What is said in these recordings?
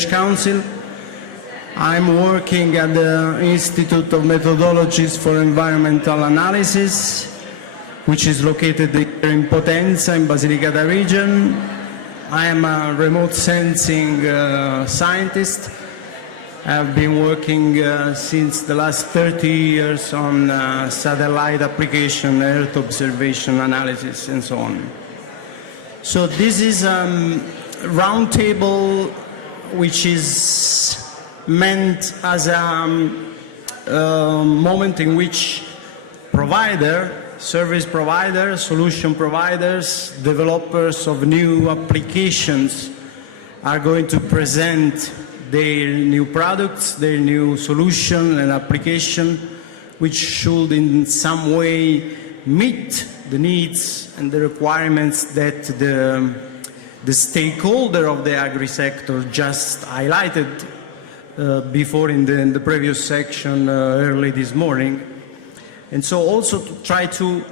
Council. I'm working at the Institute of Methodologies for Environmental Analysis, which is located in Potenza, in Basilicata region. I am a remote sensing scientist. I've been working since the last 30 years on satellite application, Earth observation analysis, and so on. So this is a roundtable which is meant as a moment in which service providers, solution providers, developers of new applications are going to present their new products, their new solution and application, which should in some way meet the needs and the requirements that the stakeholder of the agri-sector just highlighted before in the previous section early this morning. And so also to try to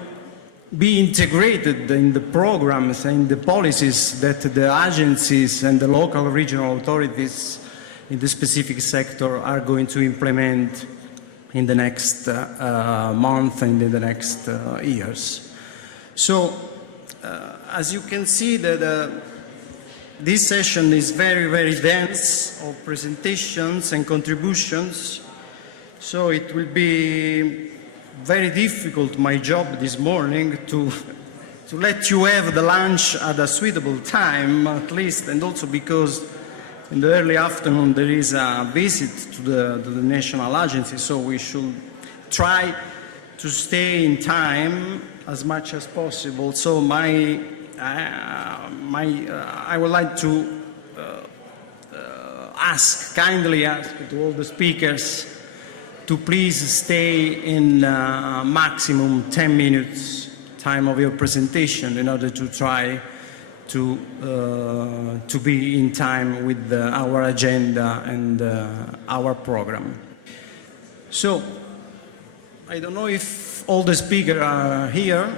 be integrated in the programs and the policies that the agencies and the local regional authorities in the specific sector are going to implement in the next month and in the next years. So as you can see that this session is very, very dense of presentations and contributions, so it will be very difficult, my job this morning, to let you have the lunch at a suitable time, at least, and also because in the early afternoon there is a visit to the national agency, so we should try to stay in time as much as possible. So I would like to kindly ask to all the speakers to please stay in maximum 10 minutes time of your presentation in order to try to be in time with our agenda and our program. So I don't know if all the speakers are here.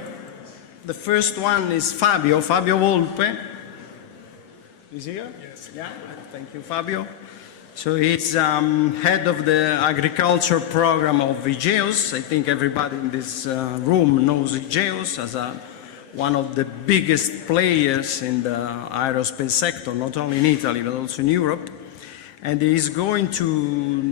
The first one is Fabio Volpe. Is he here? Yes. Yeah, thank you, Fabio. So he's head of the agriculture program of IGEOS. I think everybody in this room knows IGEOS as one of the biggest players in the aerospace sector, not only in Italy, but also in Europe. And he's going to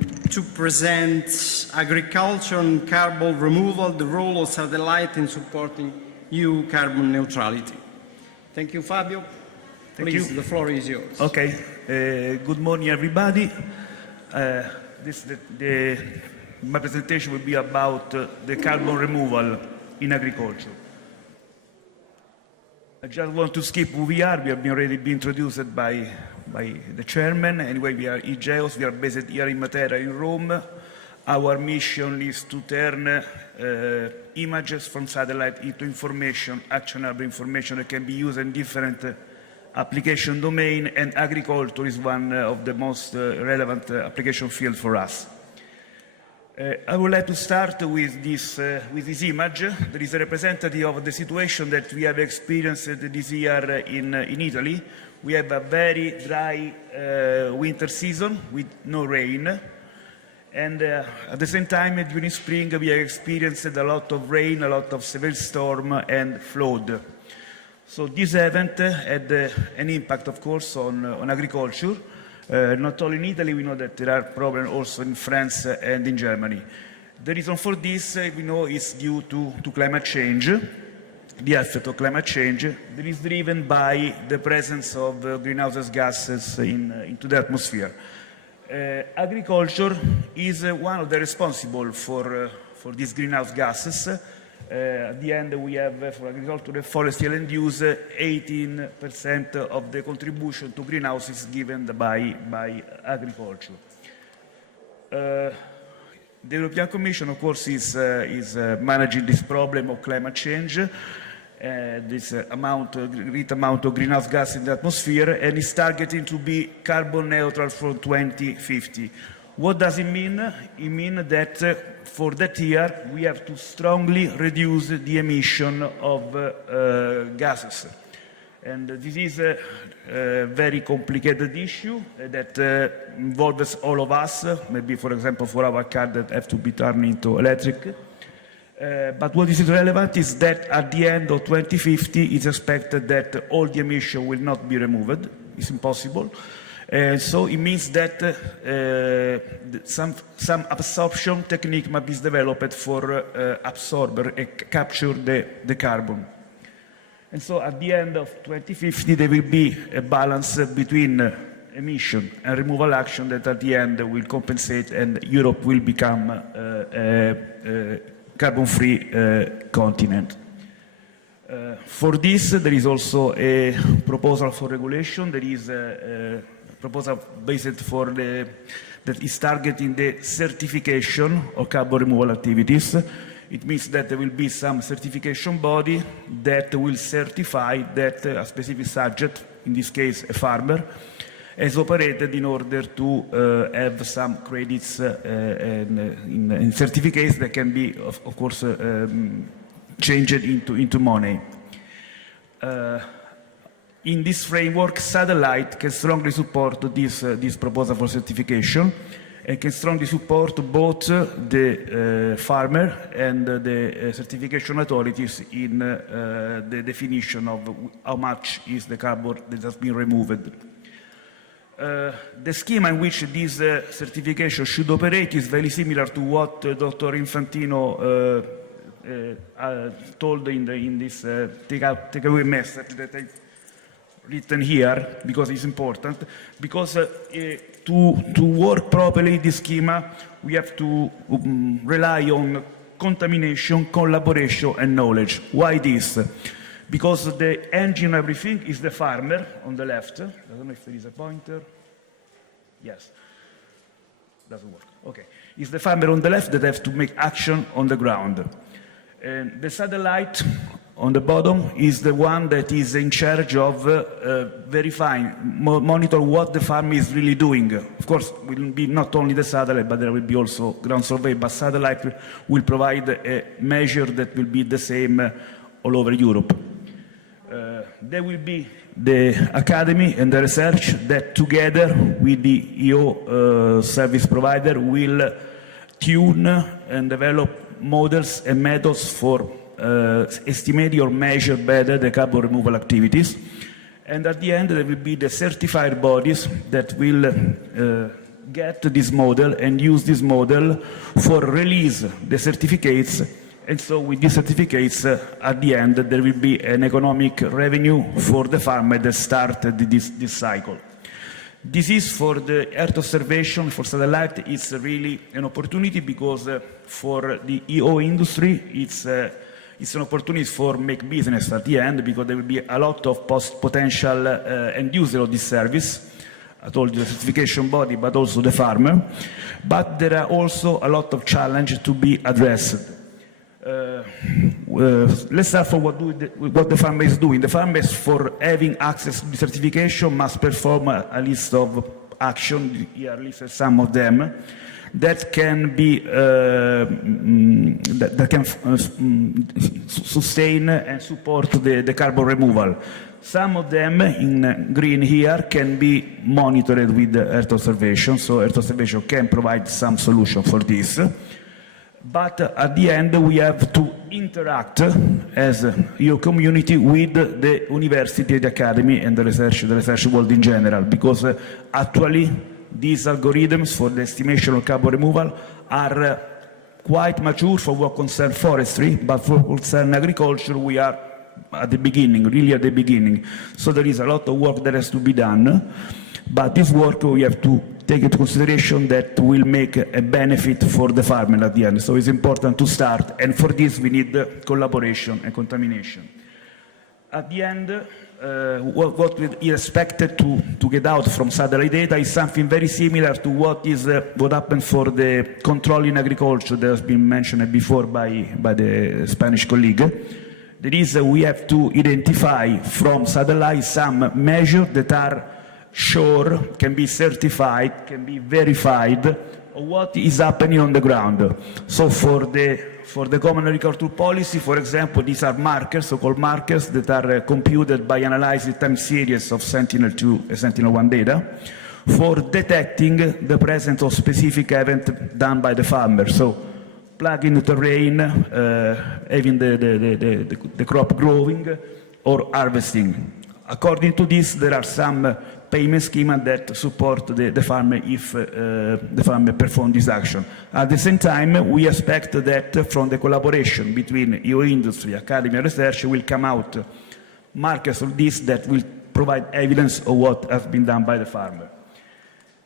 present agriculture and carbon removal, the role of satellite in supporting EU carbon neutrality. Thank you, Fabio. Please, the floor is yours. Okay. Good morning, everybody. My presentation will be about the carbon removal in agriculture. I just want to skip who we are. We have already been introduced by the chairman. Anyway, we are IGEOS. We are based here in Matera, in Rome. Our mission is to turn images from satellite into information, actionable information that can be used in different application domain, and agriculture is one of the most relevant application field for us. I would like to start with this image. That is a representative of the situation that we have experienced this year in Italy. We have a very dry winter season with no rain. And at the same time, during spring, we have experienced a lot of rain, a lot of severe storm and flood. So this event had an impact, of course, on agriculture. Not only in Italy, we know that there are problems also in France and in Germany. The reason for this, we know, is due to climate change. The effect of climate change that is driven by the presence of greenhouse gases into the atmosphere. Agriculture is one of the responsible for these greenhouse gases. At the end, we have for agriculture and forestry land use 18% of the contribution to greenhouses given by agriculture. The European Commission, of course, is managing this problem of climate change. This great amount of greenhouse gas in the atmosphere, and is targeting to be carbon neutral from 2050. What does it mean? It means that for that year we have to strongly reduce the emission of gases. And this is a very complicated issue that involves all of us, maybe, for example, for our car that have to be turned into electric. But what is relevant is that at the end of 2050, it's expected that all the emission will not be removed. It's impossible. So it means that some absorption technique might be developed for absorb and capture the carbon. And so at the end of 2050, there will be a balance between emission and removal action that at the end will compensate, and Europe will become a carbon-free continent. For this, there is also a proposal for regulation. There is a proposal based for that is targeting the certification of carbon removal activities. It means that there will be some certification body that will certify that a specific subject, in this case a farmer, has operated in order to have some credits and certificates that can be, of course, changed into money. In this framework, satellite can strongly support this proposal for certification, and can strongly support both the farmer and the certification authorities in the definition of how much is the carbon that has been removed. The schema in which this certification should operate is very similar to what Dr. Infantino told in this takeaway message that I've written here, because it's important. Because to work properly this schema, we have to rely on contamination, collaboration, and knowledge. Why this? Because the engine, everything, is the farmer on the left. I don't know if there is a pointer. Yes. Doesn't work. Okay. It's the farmer on the left that has to make action on the ground. And the satellite on the bottom is the one that is in charge of verifying, monitor what the farm is really doing. Of course, it will be not only the satellite, but there will be also ground survey. But satellite will provide a measure that will be the same all over Europe. There will be the academy and the research that, together with the EO service provider, will tune and develop models and methods for estimate or measure better the carbon removal activities. And at the end, there will be the certified bodies that will get this model and use this model for release the certificates. And so with these certificates, at the end, there will be an economic revenue for the farmer that started this cycle. This is for the Earth observation for satellite. It's really an opportunity because for the EO industry, it's an opportunity for make business at the end, because there will be a lot of potential end user of this service. I told you the certification body, but also the farmer. But there are also a lot of challenges to be addressed. Let's start from what the farmer is doing. The farmer, for having access to the certification, must perform a list of actions. Here, listed some of them that can be sustain and support the carbon removal. Some of them in green here can be monitored with the Earth observation, so Earth observation can provide some solution for this. But at the end, we have to interact as your community with the university, the academy, and the research world in general, because actually these algorithms for the estimation of carbon removal are quite mature for what concerns forestry, but for what concerns agriculture, we are at the beginning, really at the beginning. So there is a lot of work that has to be done, but this work we have to take into consideration that will make a benefit for the farmer at the end. So it's important to start, and for this we need collaboration and contamination. At the end, what we expected to get out from satellite data is something very similar to what happened for the control in agriculture that has been mentioned before by the Spanish colleague. That is, we have to identify from satellite some measures that are sure, can be certified, can be verified of what is happening on the ground. So for the common agricultural policy, for example, these are markers, so-called markers, that are computed by analyzing time series of Sentinel-2 and Sentinel-1 data for detecting the presence of specific event done by the farmer. So plugging the terrain, having the crop growing or harvesting. According to this, there are some payment schemes that support the farmer if the farmer performs this action. At the same time, we expect that from the collaboration between EU industry, academy, and research will come out markers of this that will provide evidence of what has been done by the farmer.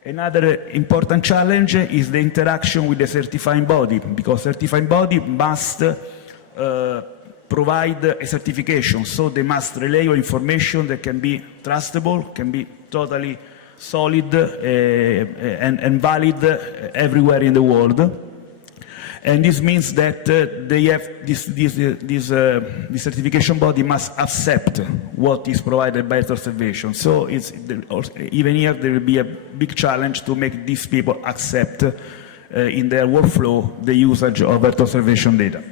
Another important challenge is the interaction with the certifying body, because certifying body must provide a certification, so they must relay information that can be trustable, can be totally solid and valid everywhere in the world. And this means that they have this certification body must accept what is provided by Earth observation. So even here there will be a big challenge to make these people accept in their workflow the usage of Earth observation data.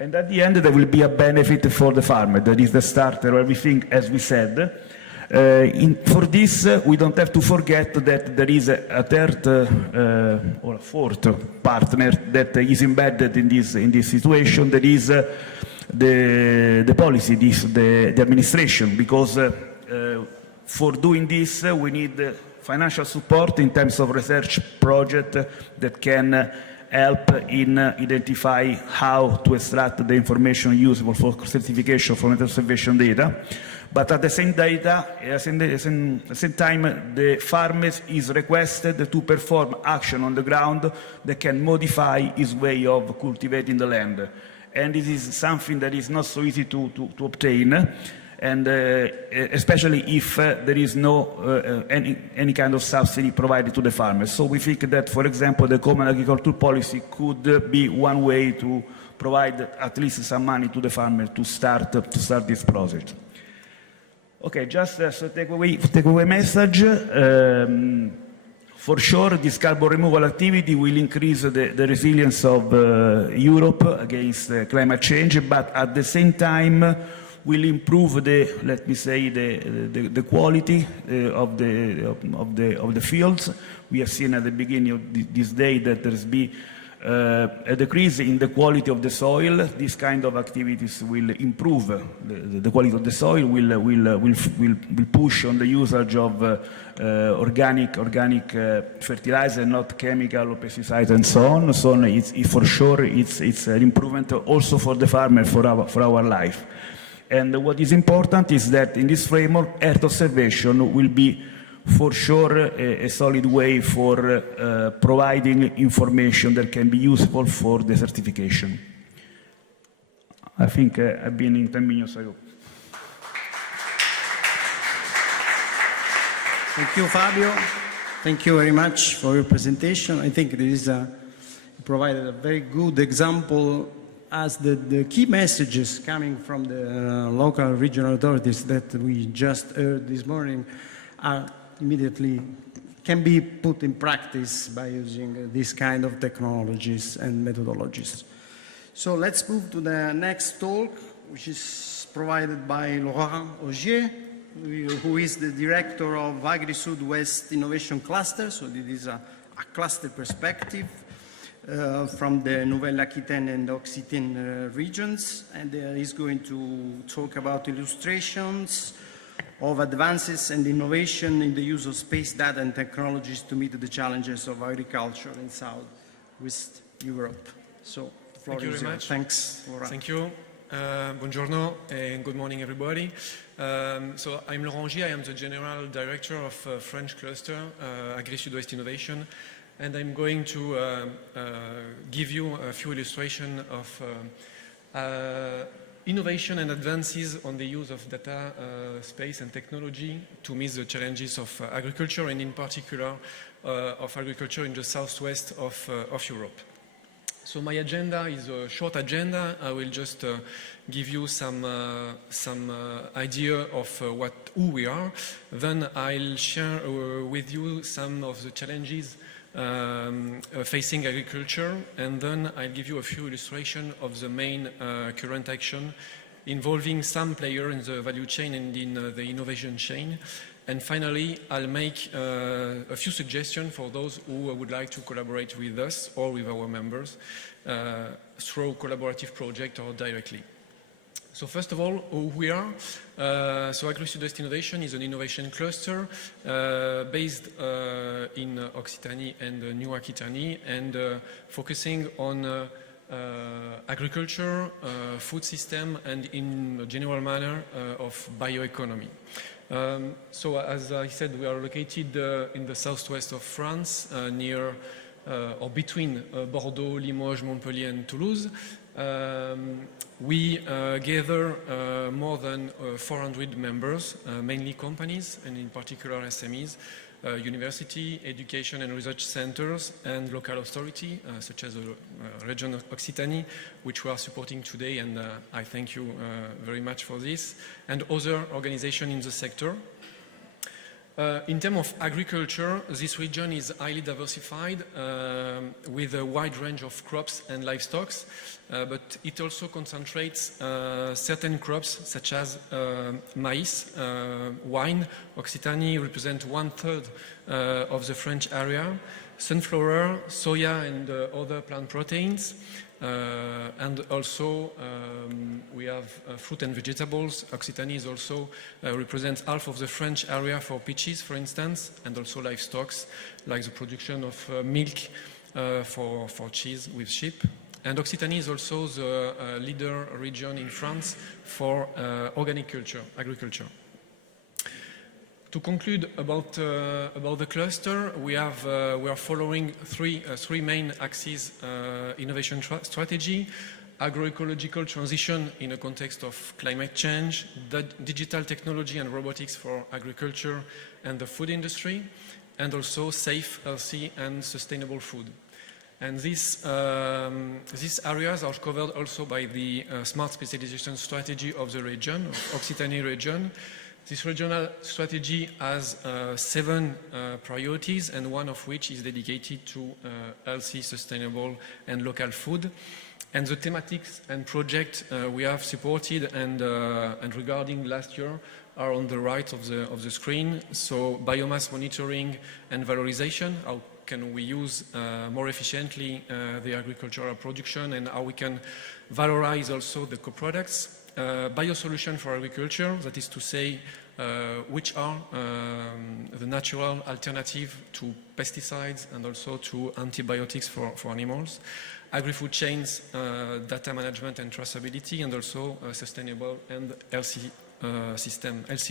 And at the end, there will be a benefit for the farmer. That is the starter of everything, as we said. For this, we don't have to forget that there is a third or a fourth partner that is embedded in this situation. That is the policy, the administration, because for doing this, we need financial support in terms of research project that can help in identify how to extract the information usable for certification from observation data. But at the same time, the farmer is requested to perform action on the ground that can modify his way of cultivating the land. And this is something that is not so easy to obtain, and especially if there is no any kind of subsidy provided to the farmers. So we think that, for example, the common agricultural policy could be one way to provide at least some money to the farmer to start this project. Okay, just as a takeaway message. For sure, this carbon removal activity will increase the resilience of Europe against climate change, but at the same time will improve the quality of the fields. We have seen at the beginning of this day that there's been a decrease in the quality of the soil. These kind of activities will improve the quality of the soil, will push on the usage of organic fertilizer, not chemical or pesticides and so on. So for sure it's an improvement also for the farmer, for our life. And what is important is that in this framework, Earth observation will be for sure a solid way for providing information that can be useful for the certification. I think I've been in 10 minutes ago. Thank you, Fabio. Thank you very much for your presentation. I think you provided a very good example as the key messages coming from the local regional authorities that we just heard this morning are immediately can be put in practice by using this kind of technologies and methodologies. So let's move to the next talk, which is provided by Laurent Augier, who is the director of Agri-Sud-West Innovation Cluster. So this is a cluster perspective from the Nouvelle-Aquitaine and Occitane regions, and he's going to talk about illustrations of advances and innovation in the use of space data and technologies to meet the challenges of agriculture in Southwest Europe. So the floor is yours. Thank you very much. Thanks, Laurent. Thank you. Buongiorno and good morning, everybody. So I'm Laurent Augier. I am the General Director of French Cluster, Agri-Sud-West Innovation, and I'm going to give you a few illustrations of innovation and advances on the use of data, space and technology to meet the challenges of agriculture, and in particular of agriculture in the southwest of Europe. So my agenda is a short agenda. I will just give you some idea of who we are. Then I'll share with you some of the challenges facing agriculture, and then I'll give you a few illustrations of the main current action involving some players in the value chain and in the innovation chain. And finally, I'll make a few suggestions for those who would like to collaborate with us or with our members through collaborative project or directly. So first of all, who we are. So Agriculture West Innovation is an innovation cluster based in Occitanie and New Aquitanie, and focusing on agriculture, food system, and in a general manner of bioeconomy. So as I said, we are located in the southwest of France, near or between Bordeaux, Limoges, Montpellier and Toulouse. We gather more than 400 members, mainly companies and in particular SMEs, university, education and research centers and local authority, such as the region of Occitanie, which we are supporting today, and I thank you very much for this, and other organizations in the sector. In terms of agriculture, this region is highly diversified with a wide range of crops and livestock, but it also concentrates certain crops such as maize, wine. Occitanie represents 1/3 of the French area, sunflower, soya and other plant proteins. And also we have fruit and vegetables. Occitanie is also represents half of the French area for peaches, for instance, and also livestock, like the production of milk for cheese with sheep. And Occitanie is also the leader region in France for organic agriculture. To conclude about the cluster, we are following three main axes: innovation strategy, agroecological transition in a context of climate change, digital technology and robotics for agriculture and the food industry, and also safe, healthy and sustainable food. And these areas are covered also by the smart specialization strategy of the region, of Occitanie region. This regional strategy has 7 priorities, and one of which is dedicated to healthy, sustainable and local food. And the thematics and projects we have supported and regarding last year are on the right of the screen. So biomass monitoring and valorization, how can we use more efficiently the agricultural production, and how we can valorize also the co-products. Biosolution for agriculture, that is to say, which are the natural alternative to pesticides and also to antibiotics for animals. Agri-food chains, data management and traceability, and also sustainable and healthy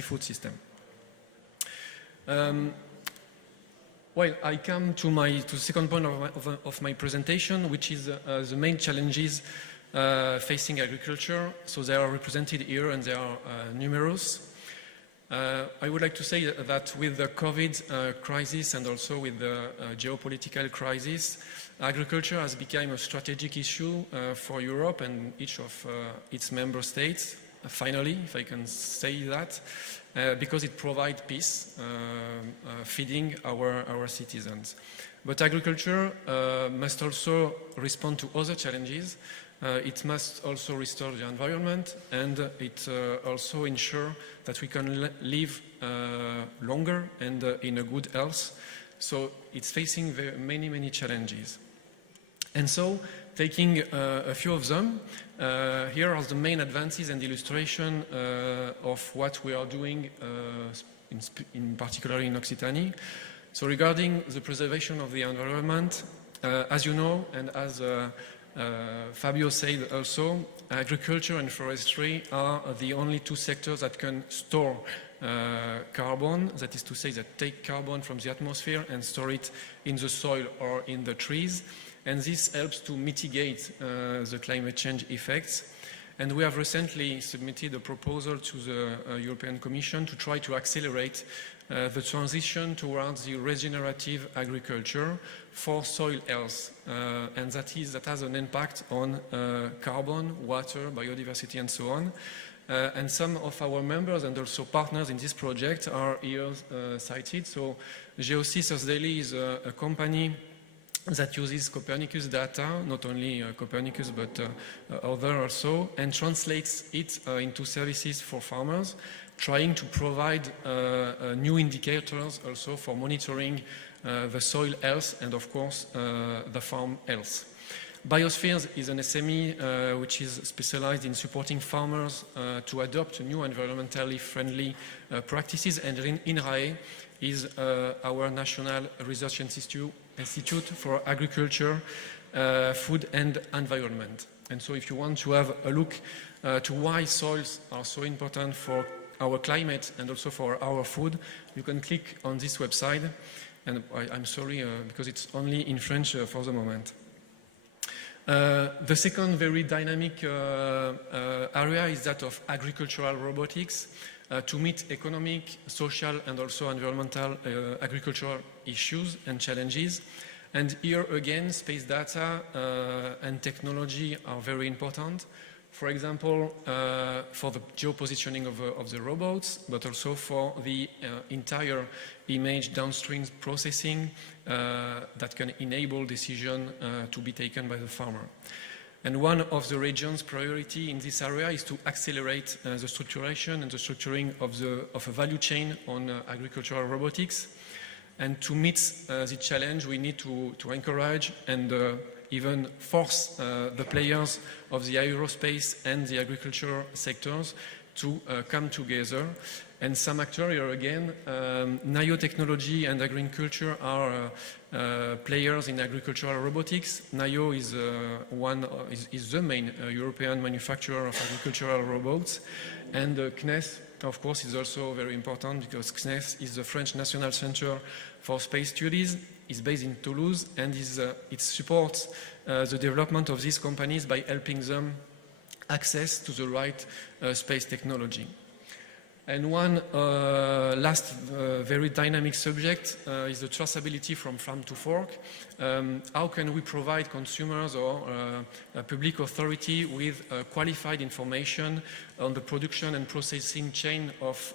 food system. Well, I come to the second point of my presentation, which is the main challenges facing agriculture. So they are represented here, and they are numerous. I would like to say that with the COVID crisis and also with the geopolitical crisis, agriculture has become a strategic issue for Europe and each of its member states, finally, if I can say that, because it provides peace, feeding our citizens. But agriculture must also respond to other challenges. It must also restore the environment, and it also ensure that we can live longer and in a good health. So it's facing many challenges. And so, taking a few of them, here are the main advances and illustration of what we are doing, in particular in Occitanie. So regarding the preservation of the environment, as you know, and as Fabio said also, agriculture and forestry are the only 2 sectors that can store carbon, that is to say that take carbon from the atmosphere and store it in the soil or in the trees. And this helps to mitigate the climate change effects. And we have recently submitted a proposal to the European Commission to try to accelerate the transition towards the regenerative agriculture for soil health. And that has an impact on carbon, water, biodiversity, and so on. And some of our members and also partners in this project are here cited. So Geosys Daily is a company that uses Copernicus data, not only Copernicus but other also, and translates it into services for farmers, trying to provide new indicators also for monitoring the soil health and of course the farm health. Biospheres is an SME which is specialized in supporting farmers to adopt new environmentally friendly practices, and INRAE is our National Research Institute for Agriculture, Food and Environment. And so if you want to have a look to why soils are so important for our climate and also for our food, you can click on this website. And I'm sorry because it's only in French for the moment. The second very dynamic area is that of agricultural robotics to meet economic, social and also environmental agricultural issues and challenges. And here again, space data and technology are very important. For example, for the geopositioning of the robots, but also for the entire image downstream processing that can enable decision to be taken by the farmer. And one of the region's priority in this area is to accelerate the structuration and the structuring of a value chain on agricultural robotics. And to meet the challenge, we need to encourage and even force the players of the aerospace and the agriculture sectors to come together. And some actors here again, nanotechnology and agriculture are players in agricultural robotics. NIO is the main European manufacturer of agricultural robots, and CNES, of course, is also very important because CNES is the French National Center for Space Studies. It's based in Toulouse, and it supports the development of these companies by helping them access to the right space technology. And one last very dynamic subject is the traceability from farm to fork. How can we provide consumers or public authority with qualified information on the production and processing chain of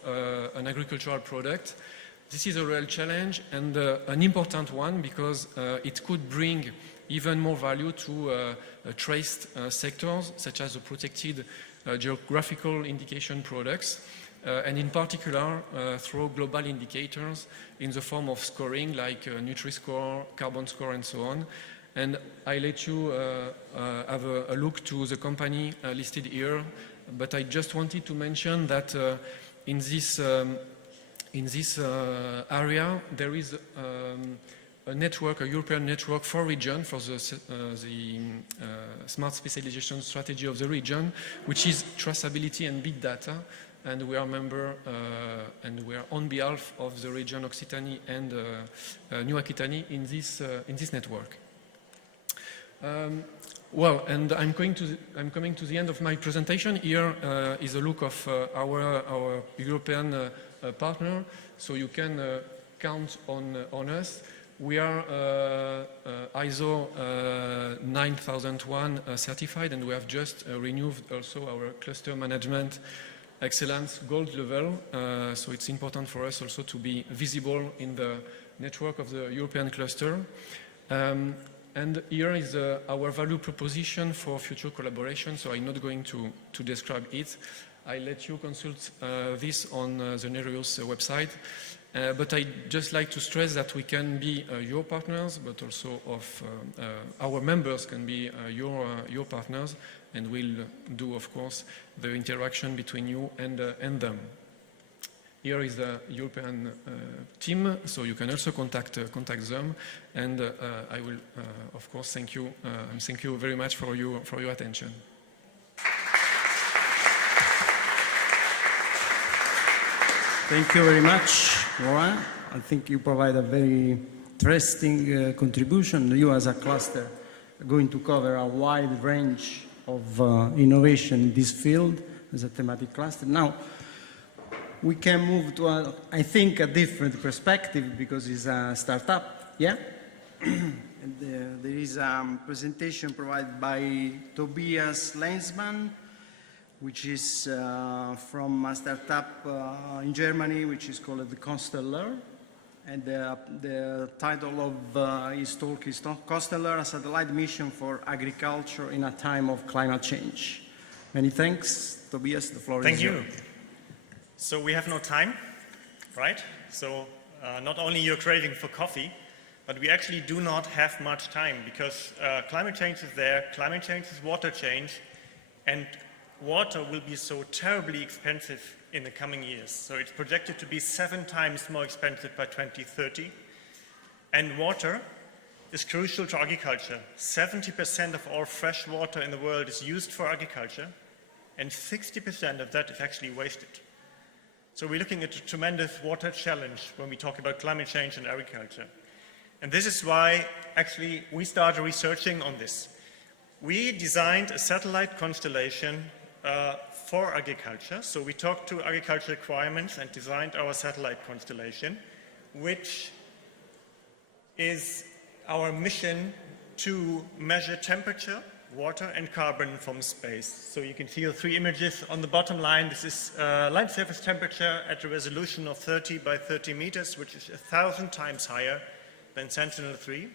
an agricultural product? This is a real challenge and an important one because it could bring even more value to traced sectors such as the protected geographical indication products. And in particular through global indicators in the form of scoring like Nutri-Score, Carbon Score and so on. And I let you have a look to the company listed here, but I just wanted to mention that in this area there is a network, a European network for region, for the smart specialization strategy of the region, which is traceability and big data. And we are a member, and we are on behalf of the region Occitanie and New Aquitanie in this network. Well, and I'm coming to the end of my presentation. Here is a look of our European partner, so you can count on us. We are ISO 9001 certified, and we have just renewed also our cluster management excellence gold level, so it's important for us also to be visible in the network of the European cluster. And here is our value proposition for future collaboration, so I'm not going to describe it. I let you consult this on the Nereus website. But I'd just like to stress that we can be your partners, but also of our members can be your partners, and we'll do, of course, the interaction between you and them. Here is the European team, so you can also contact them, and I will, of course, thank you very much for your attention. Thank you very much, Laurent. I think you provide a very interesting contribution. You as a cluster are going to cover a wide range of innovation in this field as a thematic cluster. Now, we can move to, I think, a different perspective because it's a startup, yeah? And, there is a presentation provided by Tobias Lenzmann, which is from a startup in Germany, which is called the Constellar. And the title of his talk is Constellar, a satellite mission for agriculture in a time of climate change. Many thanks. Tobias, the floor is yours. Thank you. So we have no time, right? So not only you're craving for coffee, but we actually do not have much time because climate change is there, climate change is water change, and water will be so terribly expensive in the coming years. So it's projected to be 7 times more expensive by 2030. And water is crucial to agriculture. 70% of all fresh water in the world is used for agriculture, and 60% of that is actually wasted. So we're looking at a tremendous water challenge when we talk about climate change and agriculture. And this is why actually we started researching on this. We designed a satellite constellation for agriculture. So we talked to agriculture requirements and designed our satellite constellation, which is our mission to measure temperature, water and carbon from space. So you can see the 3 images on the bottom line. This is land surface temperature at a resolution of 30 by 30 meters, which is 1,000 times higher than Sentinel-3.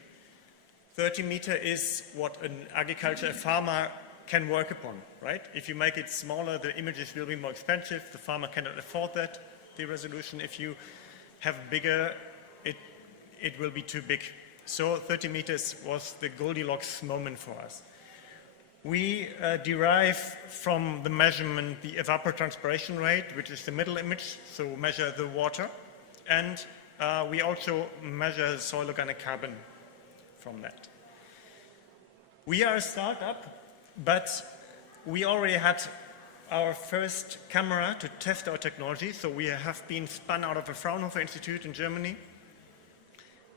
30 meter is what a farmer can work upon, right? If you make it smaller, the images will be more expensive. The farmer cannot afford that, the resolution. If you have bigger, it will be too big. So 30 meters was the Goldilocks moment for us. We derive from the measurement the evapotranspiration rate, which is the middle image, so measure the water, and we also measure soil organic carbon from that. We are a startup, but we already had our first camera to test our technology, so we have been spun out of the Fraunhofer Institute in Germany.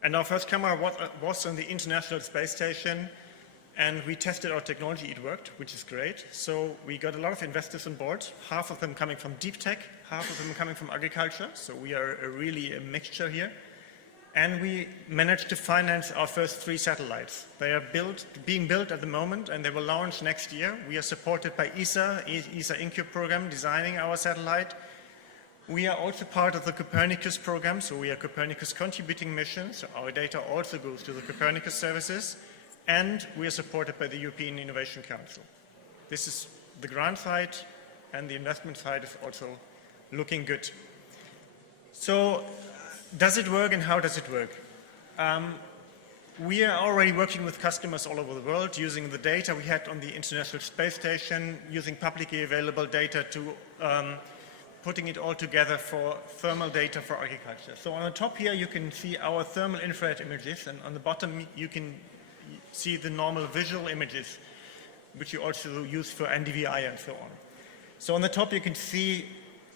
And our first camera was on the International Space Station, and we tested our technology. It worked, which is great. So we got a lot of investors on board, half of them coming from deep tech, half of them coming from agriculture. So we are really a mixture here. And we managed to finance our first 3 satellites. They are being built at the moment, and they will launch next year. We are supported by ESA Incube program, designing our satellite. We are also part of the Copernicus program, so we are Copernicus contributing mission, so our data also goes to the Copernicus services, and we are supported by the European Innovation Council. This is the grant side, and the investment side is also looking good. So, does it work and how does it work? We are already working with customers all over the world using the data we had on the International Space Station, using publicly available data to putting it all together for thermal data for agriculture. So on the top here you can see our thermal infrared images, and on the bottom you can see the normal visual images, which you also use for NDVI and so on. So on the top you can see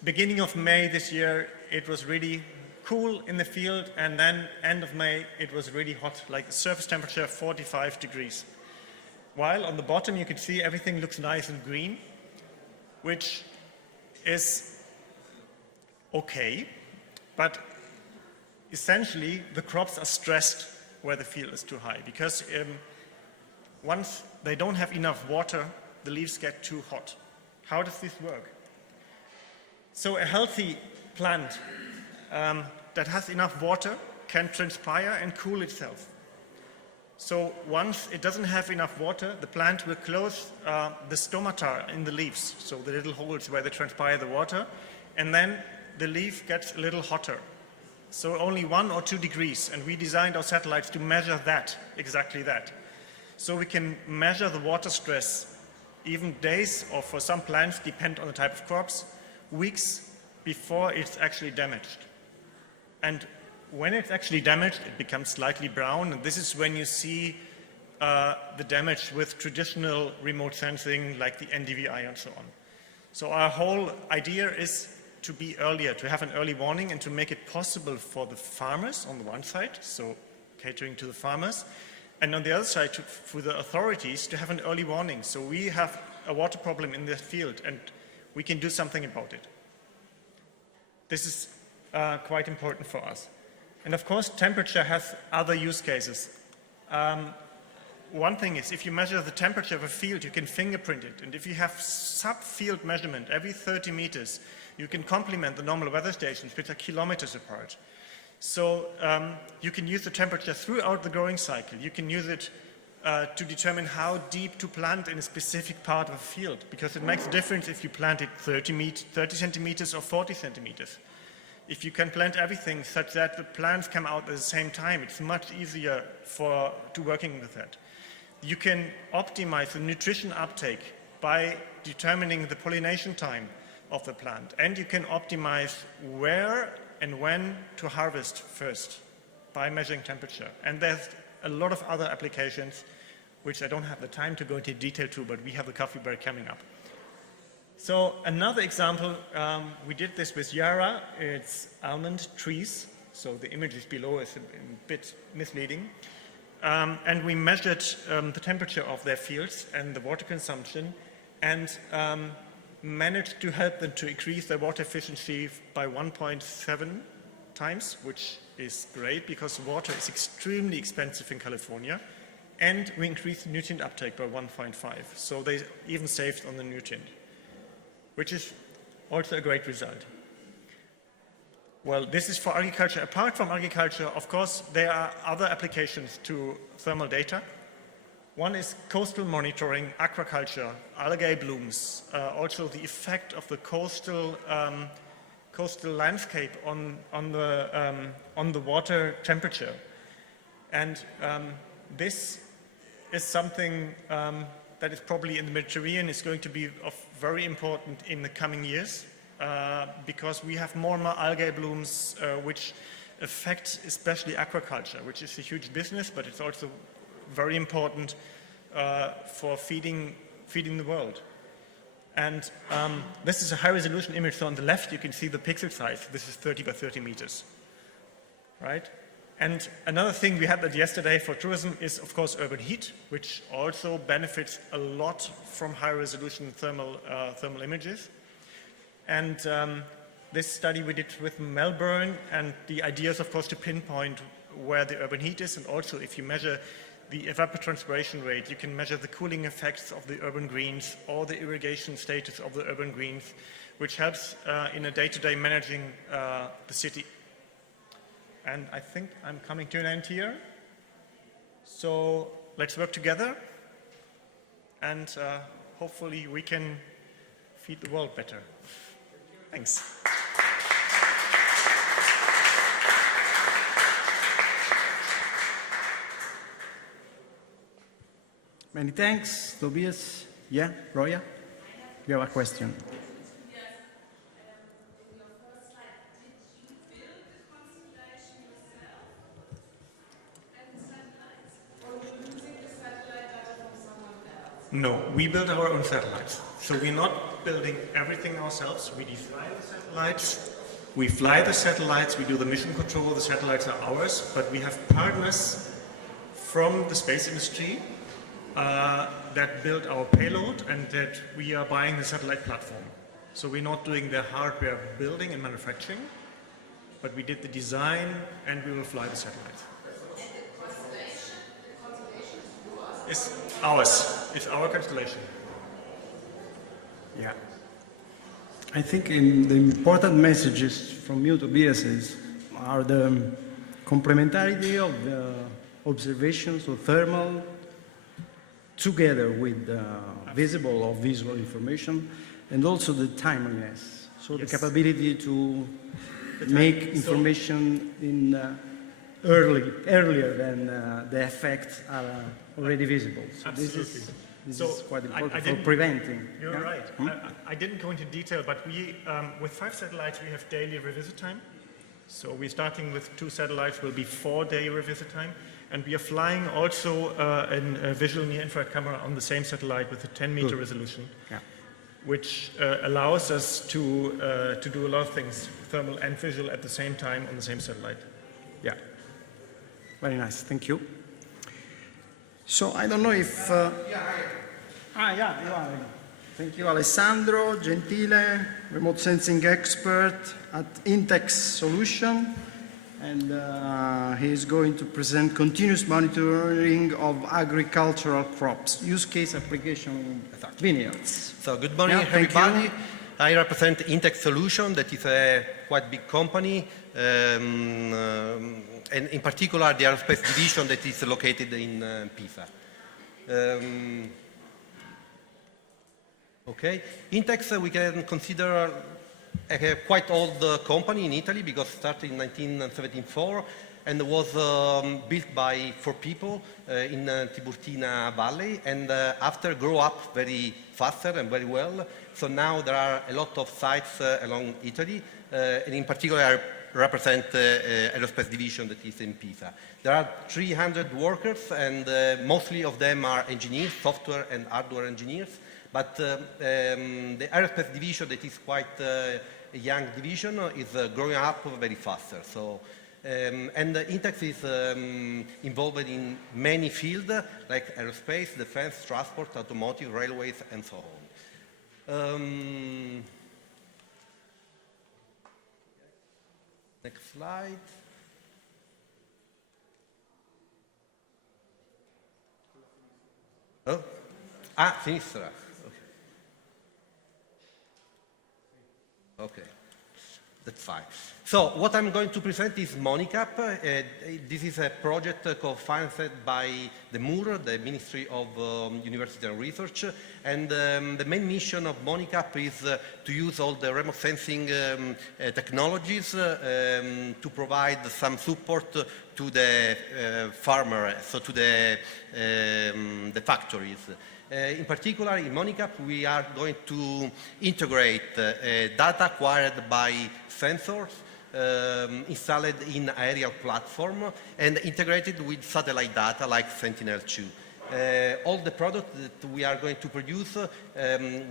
beginning of May this year it was really cool in the field, and then end of May it was really hot, like surface temperature 45 degrees. While on the bottom you can see everything looks nice and green, which is okay, but essentially the crops are stressed where the field is too high, because once they don't have enough water, the leaves get too hot. How does this work? So a healthy plant that has enough water can transpire and cool itself. So once it doesn't have enough water, the plant will close the stomata in the leaves, so the little holes where they transpire the water, and then the leaf gets a little hotter. So only 1 or 2 degrees, and we designed our satellites to measure that, exactly that. So we can measure the water stress even days, or for some plants, depend on the type of crops, weeks before it's actually damaged. And when it's actually damaged, it becomes slightly brown, and this is when you see the damage with traditional remote sensing like the NDVI and so on. So our whole idea is to be earlier, to have an early warning, and to make it possible for the farmers on the one side, so catering to the farmers, And on the other side, for the authorities to have an early warning. So we have a water problem in this field and we can do something about it. This is quite important for us. And of course, temperature has other use cases. One thing is, if you measure the temperature of a field, you can fingerprint it. And if you have sub-field measurement every 30 meters, you can complement the normal weather stations, which are kilometers apart. So you can use the temperature throughout the growing cycle. You can use it to determine how deep to plant in a specific part of a field, because it makes a difference if you plant it 30 centimeters or 40 centimeters. If you can plant everything such that the plants come out at the same time, it's much easier to working with that. You can optimize the nutrition uptake by determining the pollination time of the plant, and you can optimize where and when to harvest first by measuring temperature. And there's a lot of other applications which I don't have the time to go into detail to, but we have the coffee break coming up. So another example, we did this with Yara. It's almond trees, so the images below is a bit misleading. And we measured the temperature of their fields and the water consumption, and managed to help them to increase their water efficiency by 1.7 times, which is great because water is extremely expensive in California. And we increased the nutrient uptake by 1.5. So they even saved on the nutrient, which is also a great result. Well, this is for agriculture. Apart from agriculture, of course, there are other applications to thermal data. One is coastal monitoring, aquaculture, algae blooms, also the effect of the coastal landscape on the water temperature. And this is something that is probably in the Mediterranean is going to be very important in the coming years. Because we have more and more algae blooms which affect especially aquaculture, which is a huge business, but it's also very important for feeding the world. And this is a high-resolution image. So on the left, you can see the pixel size. This is 30 by 30 meters, right? And another thing we had that yesterday for tourism is, of course, urban heat, which also benefits a lot from high-resolution thermal images. And this study we did with Melbourne, and the idea is, of course, to pinpoint where the urban heat is, and also if you measure the evapotranspiration rate, you can measure the cooling effects of the urban greens or the irrigation status of the urban greens, which helps in a day-to-day managing the city. And I think I'm coming to an end here. So let's work together, and hopefully we can feed the world better. Thanks. Many thanks, Tobias. Yeah, Roya, you have a question. No, we build our own satellites. So we're not building everything ourselves. We design the satellites, we fly the satellites, we do the mission control, the satellites are ours, but we have partners from the space industry that build our payload and that we are buying the satellite platform. So we're not doing the hardware building and manufacturing, but we did the design and we will fly the satellites. It's ours. It's our constellation. Yeah. I think the important messages from you, Tobias, are the complementarity of the observations of thermal together with visible or visual information, and also the timeliness. So yes. The capability to make information in earlier than the effects are already visible. So Absolutely. This is quite important for preventing. You're right. I didn't go into detail, but we, with 5 satellites, we have daily revisit time. So we're starting with 2 satellites, will be 4-day revisit time. And we are flying also a visual near-infrared camera on the same satellite with a 10-meter resolution, which allows us to do a lot of things, thermal and visual, at the same time on the same satellite. Yeah. Very nice. Thank you. So I don't know if... yeah, you are. Thank you, Alessandro Gentile, remote sensing expert at Intex Solution. And he is going to present continuous monitoring of agricultural crops, use case application vineyards. So good morning, Thank everybody. you. I represent Intex Solution, that is a quite big company, and in particular the aerospace division that is located in Pisa. Okay, Intex we can consider a quite old company in Italy because it started in 1974 and was built by 4 people in Tiburtina Valley, and after grew up very faster and very well. So now there are a lot of sites along Italy, and in particular I represent aerospace division that is in Pisa. There are 300 workers, and mostly of them are engineers, software and hardware engineers. But the aerospace division, that is quite a young division, is growing up very faster. So, and Intex is involved in many fields like aerospace, defense, transport, automotive, railways, and so on. Next slide. Oh, Sinistra. Okay, that's fine. So what I'm going to present is MONICAP. This is a project co-financed by the MUR, the Ministry of University and Research. And the main mission of MONICAP is to use all the remote sensing technologies to provide some support to the farmer, so to the factories. In particular, in MONICAP, we are going to integrate data acquired by sensors installed in aerial platform and integrated with satellite data like Sentinel-2. All the products that we are going to produce,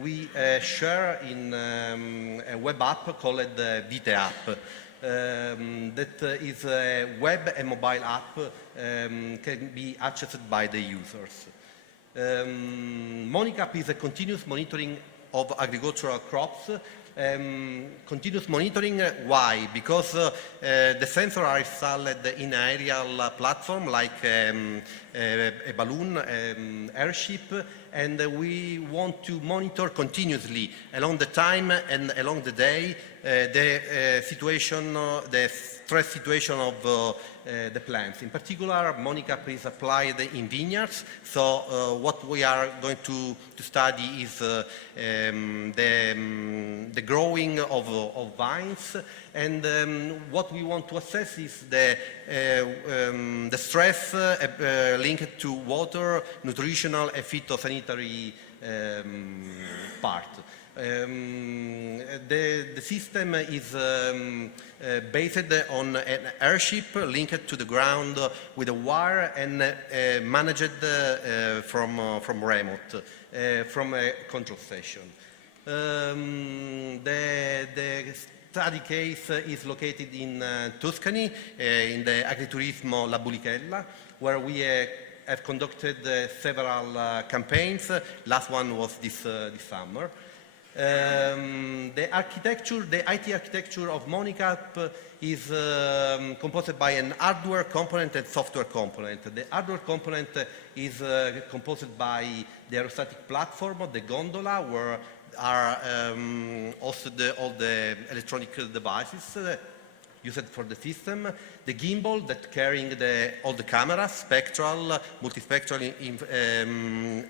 we share in a web app called Vite app. That is a web and mobile app can be accessed by the users. MONICAP is a continuous monitoring of agricultural crops. Continuous monitoring, why? Because the sensors are installed in an aerial platform like a balloon, airship, and we want to monitor continuously along the time and along the day the situation, the stress situation of the plants. In particular, MONICAP is applied in vineyards, so what we are going to study is the growing of vines, and what we want to assess is the stress linked to water, nutritional and phytosanitary part. The system is based on an airship linked to the ground with a wire and managed from remote, from a control station. The study case is located in Tuscany, in the agriturismo La Bulichella, where we have conducted several campaigns. Last one was this summer. The architecture, the IT architecture of MONICAP is composed by an hardware component and software component. The hardware component is composed by the aerostatic platform, the gondola, where are hosted all the electronic devices used for the system, the gimbal that carrying all the cameras, spectral, multispectral,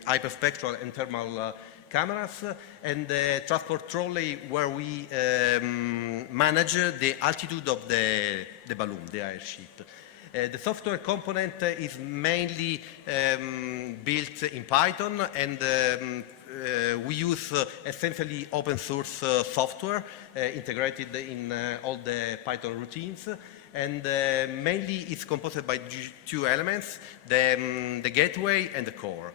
hyperspectral and thermal cameras, and the transport trolley where we manage the altitude of the balloon, the airship. The software component is mainly built in Python, and we use essentially open source software integrated in all the Python routines, and mainly it's composed by 2 elements, the gateway and the core.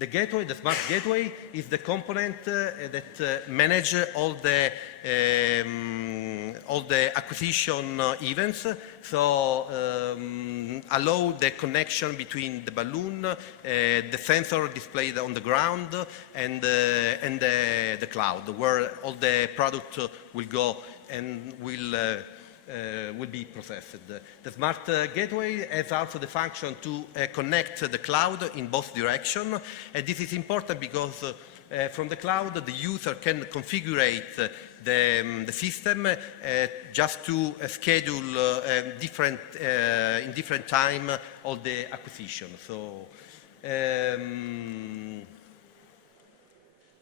The gateway, the smart gateway, is the component that manages all the acquisition events. So allow the connection between the balloon, the sensor displayed on the ground, and the cloud, where all the product will go and will be processed. The smart gateway has also the function to connect the cloud in both directions, and this is important because from the cloud the user can configure the system just to schedule in different time all the acquisition. So,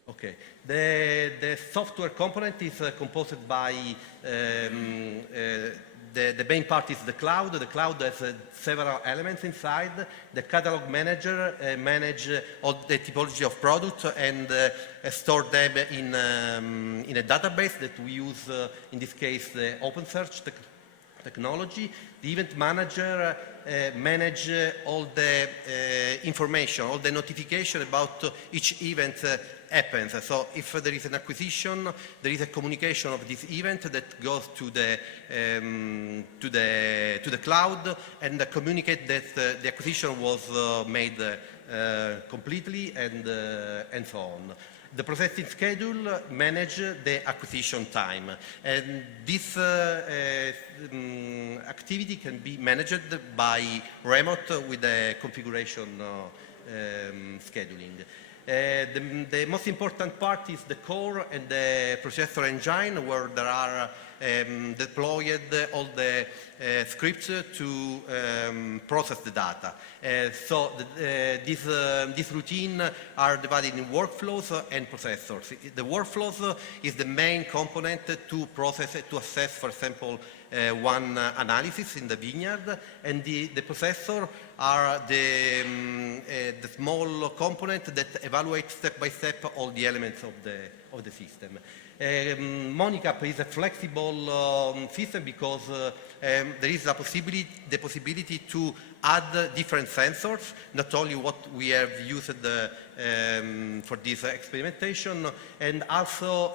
okay. The software component is composed by the main part is the cloud. The cloud has several elements inside. The catalog manager manages all the typology of products and store them in a database that we use, in this case, the OpenSearch technology. The event manager manages all the information, all the notification about each event happens. So if there is an acquisition, there is a communication of this event that goes to the cloud and communicate that the acquisition was made completely and so on. The processing schedule manages the acquisition time, and this activity can be managed by remote with the configuration scheduling. The most important part is the core and the processor engine, where there are deployed all the scripts to process the data. So this routine are divided in workflows and processors. The workflows is the main component to process, to assess, for example, one analysis in the vineyard, and the processor are the small component that evaluates step by step all the elements of the system. MoniCap is a flexible system because there is the possibility to add different sensors, not only what we have used for this experimentation, and also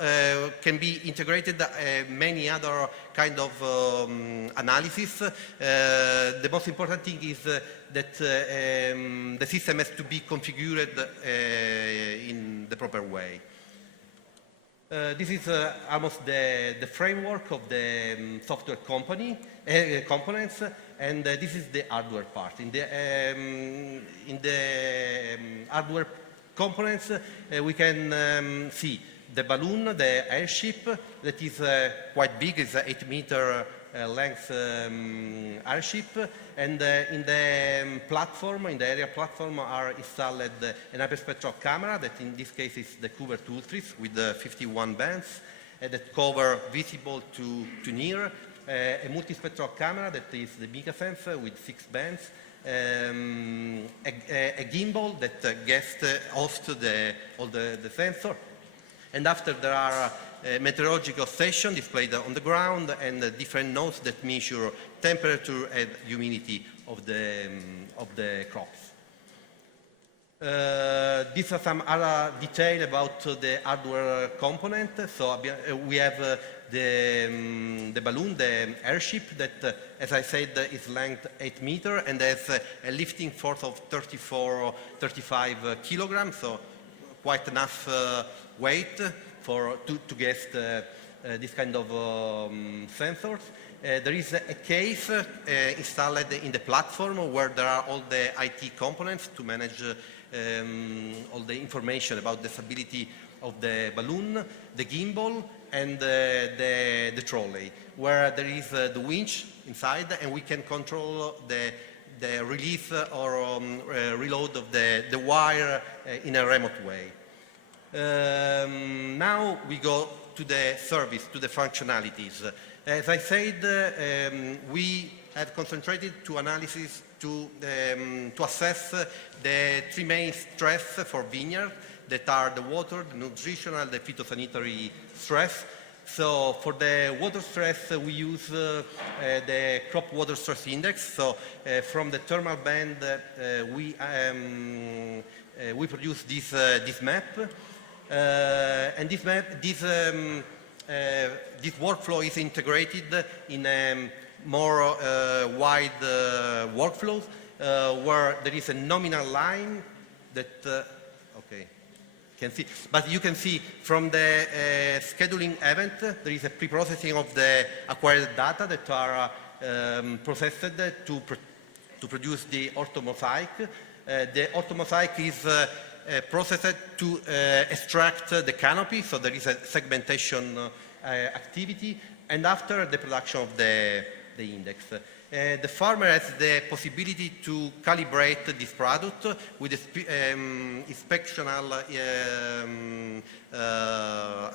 can be integrated many other kind of analysis. The most important thing is that the system has to be configured in the proper way. This is almost the framework of the software components, and this is the hardware part. In the hardware components, we can see the balloon, the airship, that is quite big. It's an 8-meter length airship, and in the platform, in the area platform, are installed an hyperspectral camera that in this case is the Cover 2-3 with 51 bands that cover visible to near, a multispectral camera that is the Megasense with 6 bands, a gimbal that hosts all the sensor, and after there are meteorological stations displayed on the ground and different nodes that measure temperature and humidity of the crops. These are some other detail about the hardware component. So we have the balloon, the airship that, as I said, is length 8 meters and has a lifting force of 35 kilograms, so quite enough weight to get this kind of sensors. There is a case installed in the platform where there are all the IT components to manage all the information about the stability of the balloon, the gimbal, and the trolley, where there is the winch inside, and we can control the release or reload of the wire in a remote way. Now we go to the service, to the functionalities. As I said, we have concentrated to analysis to assess the 3 main stress for vineyard that are the water, the nutritional, the phytosanitary stress. So for the water stress, we use the crop water stress index. So from the thermal band, we produce this map. And this workflow is integrated in more wide workflows where there is a nominal line that, okay, can see. But you can see from the scheduling event, there is a pre-processing of the acquired data that are processed to produce the orthomosaic. The orthomosaic is processed to extract the canopy, so there is a segmentation activity, and after the production of the index. The farmer has the possibility to calibrate this product with inspectional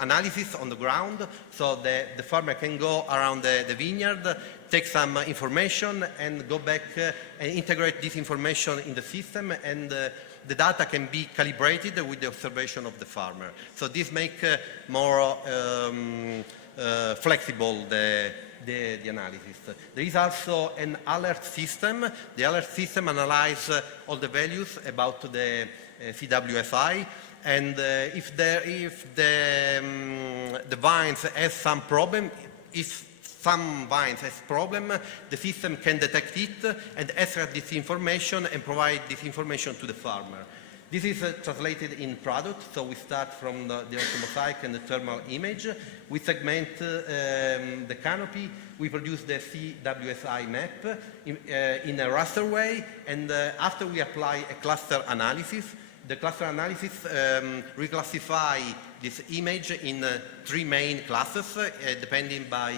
analysis on the ground, so the farmer can go around the vineyard, take some information and go back and integrate this information in the system, and the data can be calibrated with the observation of the farmer. So this makes more flexible the analysis. There is also an alert system. The alert system analyzes all the values about the CWSI, and if the vines has some problem, if some vines has problem, the system can detect it and extract this information and provide this information to the farmer. This is translated in product, so we start from the orthomosaic and the thermal image. We segment the canopy, we produce the CWSI map in a raster way, and after we apply a cluster analysis, the cluster analysis reclassify this image in 3 main classes, depending by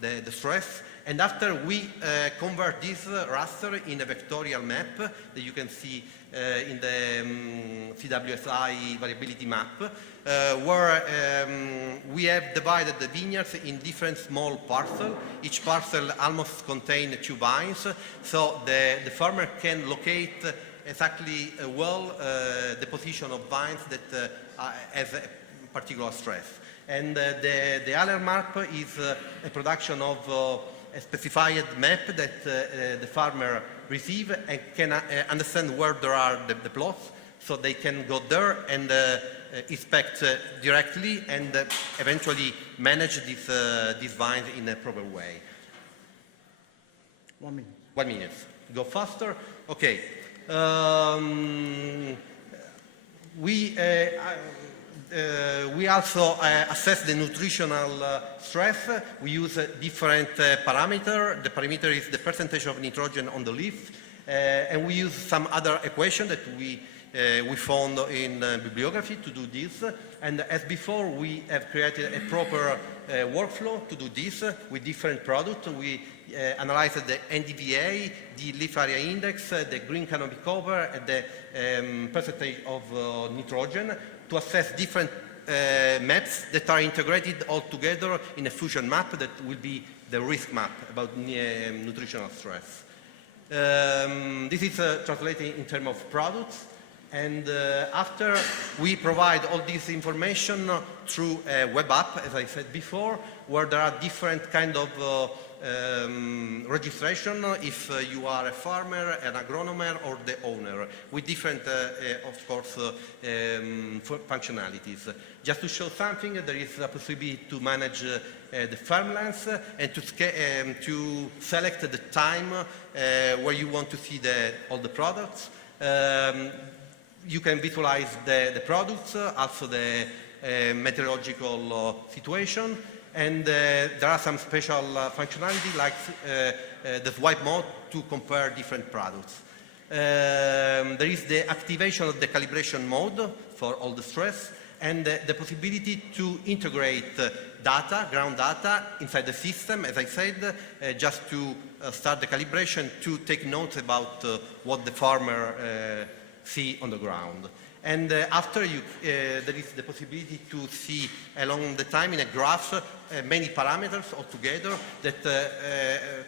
the stress. And after we convert this raster in a vectorial map that you can see in the CWSI variability map, where we have divided the vineyards in different small parcels. Each parcel almost contains 2 vines, so the farmer can locate exactly well the position of vines that has a particular stress. And the alert map is a production of a specified map that the farmer receive and can understand where there are the plots, so they can go there and inspect directly and eventually manage these vines in a proper way. 1 minute. 1 minute. Go faster. Okay. We also assess the nutritional stress. We use different parameters. The parameter is the percentage of nitrogen on the leaf, and we use some other equation that we found in bibliography to do this. And as before, we have created a proper workflow to do this with different products. We analyzed the NDVA, the leaf area index, the green canopy cover, and the percentage of nitrogen, to assess different maps that are integrated all together in a fusion map that will be the risk map about nutritional stress. This is translated in terms of products, and after we provide all this information through a web app, as I said before, where there are different kind of registration if you are a farmer, an agronomer, or the owner, with different, of course, functionalities. Just to show something, there is a possibility to manage the farmlands and to select the time where you want to see all the products. You can visualize the products, also the meteorological situation. And there are some special functionality like the swipe mode to compare different products. There is the activation of the calibration mode for all the stress, and the possibility to integrate data, ground data, inside the system, as I said, just to start the calibration, to take notes about what the farmer see on the ground. And after there is the possibility to see along the time in a graph many parameters altogether that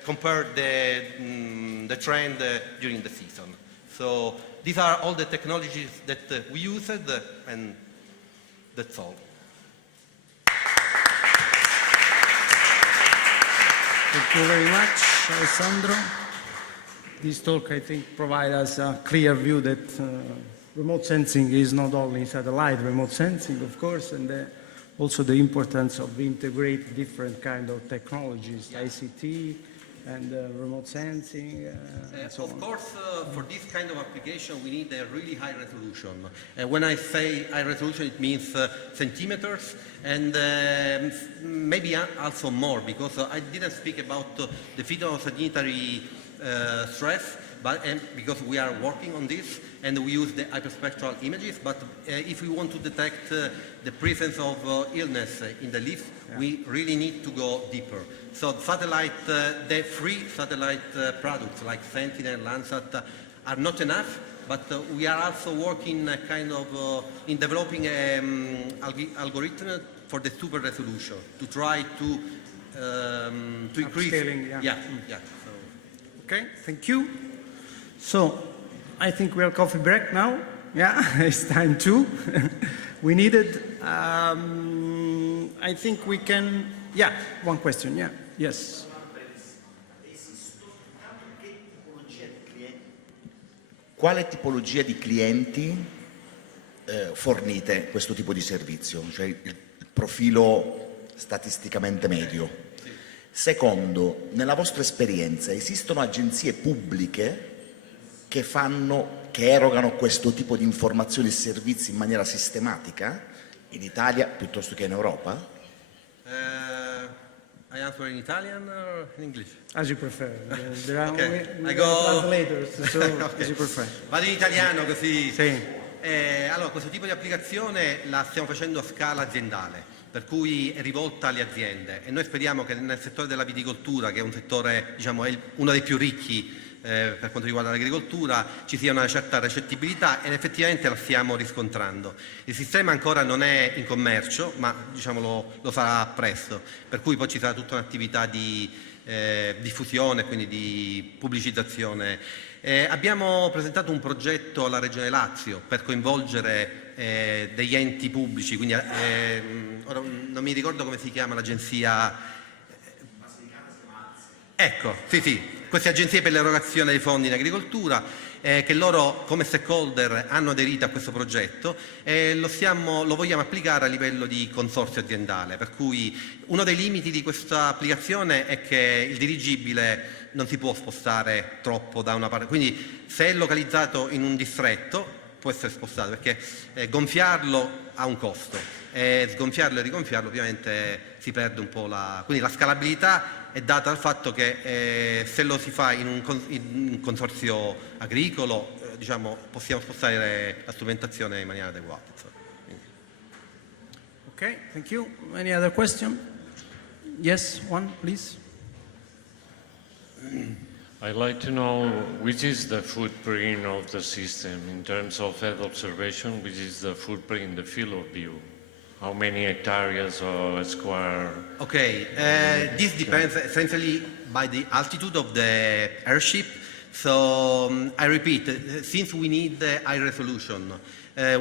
compare the trend during the season. So these are all the technologies that we used, and that's all. Thank you very much, Alessandro. This talk, I think, provides us a clear view that remote sensing is not only satellite remote sensing, of course, and also the importance of integrate different kind of technologies, ICT, and remote sensing and so on. Of course, for this kind of application, we need a really high resolution. When I say high resolution, it means centimeters and maybe also more, because I didn't speak about the phytosanitary stress, but because we are working on this and we use the hyperspectral images, but if we want to detect the presence of illness in the leaves, we really need to go deeper. So satellite, the free satellite products like Sentinel, Landsat are not enough, but we are also working kind of in developing an algorithm for the super resolution to try to increase. Upscaling, yeah. So. Okay, thank you. So, I think we are coffee break now. Yeah, it's time too. We needed, I think we can, yeah, one question, yeah, yes. Quale tipologia di clienti fornite questo tipo di servizio? Cioè il profilo statisticamente medio. Secondo, nella vostra esperienza esistono agenzie pubbliche che erogano questo tipo di informazioni e servizi in maniera sistematica in Italia piuttosto che in Europa? I answer in Italian or in English? As you prefer. There are Okay, only I go- translators, so Okay. as you prefer. Vado in italiano così. Sì. Allora, questo tipo di applicazione la stiamo facendo a scala aziendale, per cui è rivolta alle aziende e noi speriamo che nel settore della viticoltura, che è un settore, diciamo, è uno dei più ricchi per quanto riguarda l'agricoltura, ci sia una certa recettibilità ed effettivamente la stiamo riscontrando. Il sistema ancora non è in commercio, ma diciamo lo sarà presto, per cui poi ci sarà tutta un'attività di diffusione, quindi di pubblicizzazione. Abbiamo presentato un progetto alla Regione Lazio per coinvolgere degli enti pubblici, quindi ora non mi ricordo come si chiama l'agenzia. Ecco, sì, queste agenzie per l'erogazione dei fondi in agricoltura, che loro come stakeholder hanno aderito a questo progetto e lo vogliamo applicare a livello di consorzio aziendale, per cui uno dei limiti di questa applicazione è che il dirigibile non si può spostare troppo da una parte, quindi se è localizzato in un distretto può essere spostato, perché gonfiarlo ha un costo e sgonfiarlo e rigonfiarlo ovviamente si perde un po' quindi la scalabilità è data dal fatto che se lo si fa in un consorzio agricolo, diciamo, possiamo spostare la strumentazione in maniera adeguata. Okay, thank you. Any other question? Yes, one, please. I'd like to know which is the footprint of the system in terms of Earth observation, which is the footprint, the field of view. How many hectares or square? Okay, this depends essentially by the altitude of the airship. So I repeat, since we need high resolution,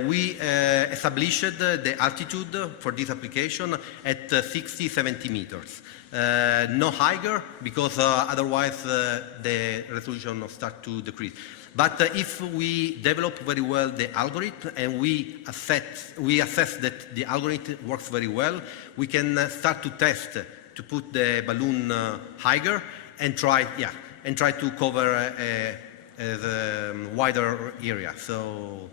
we established the altitude for this application at 60-70 meters. No higher, because otherwise the resolution will start to decrease. But if we develop very well the algorithm and we assess that the algorithm works very well, we can start to test to put the balloon higher and try to cover the wider area. So.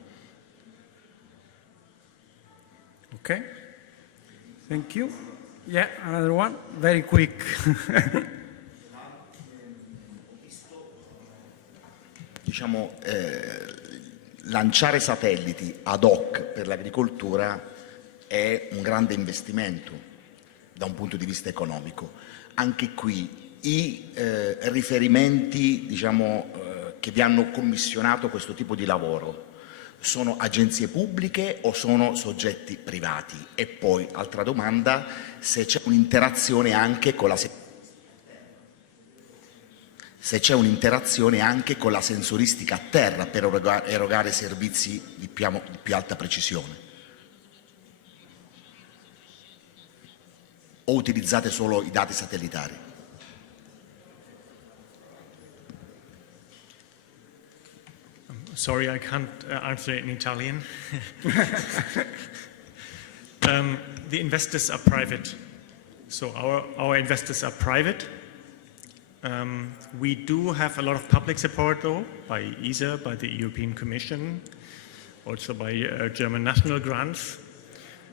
Okay, thank you. Yeah, another one, very quick. Diciamo, lanciare satelliti ad hoc per l'agricoltura è un grande investimento da un punto di vista economico. Anche qui i riferimenti, diciamo, che vi hanno commissionato questo tipo di lavoro sono agenzie pubbliche o sono soggetti privati? E poi, altra domanda, se c'è un'interazione anche con la sensoristica a terra per erogare servizi di più alta precisione, o utilizzate solo i dati satellitari? Sorry, I can't answer it in Italian. The investors are private. So our investors are private, We do have a lot of public support, though, by ESA, by the European Commission, also by German national grants.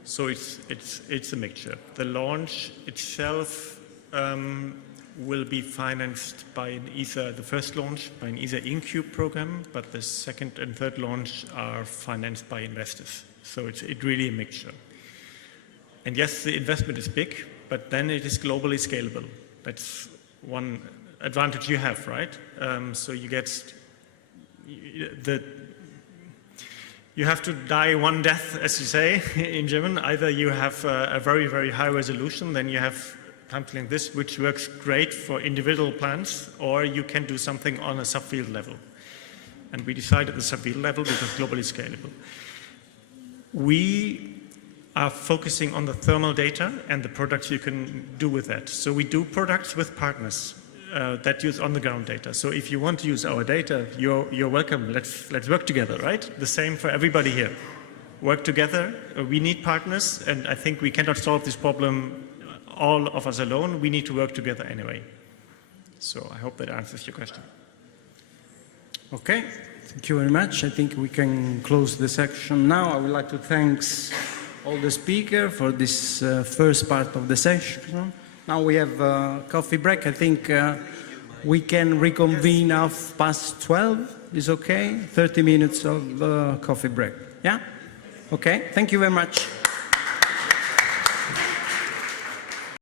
So it's a mixture. The launch itself will be financed by an ESA, the first launch by an ESA Incube program, but the second and third launch are financed by investors. So it's really a mixture. And yes, the investment is big, but then it is globally scalable. That's one advantage you have, right? So you get you have to die one death, as you say in German. Either you have a very, very high resolution, then you have something like this, which works great for individual plants, or you can do something on a subfield level. And we decided the subfield level because globally scalable. We are focusing on the thermal data and the products you can do with that. So we do products with partners that use on-the-ground data. So if you want to use our data, you're welcome. Let's work together, right? The same for everybody here. Work together. We need partners, and I think we cannot solve this problem all of us alone. We need to work together anyway. So I hope that answers your question. Okay, thank you very much. I think we can close the section now. I would like to thank all the speakers for this first part of the session. Now we have a coffee break. I think we can reconvene 12:30. Is okay? 30 minutes of coffee break. Yeah? Okay, thank you very much.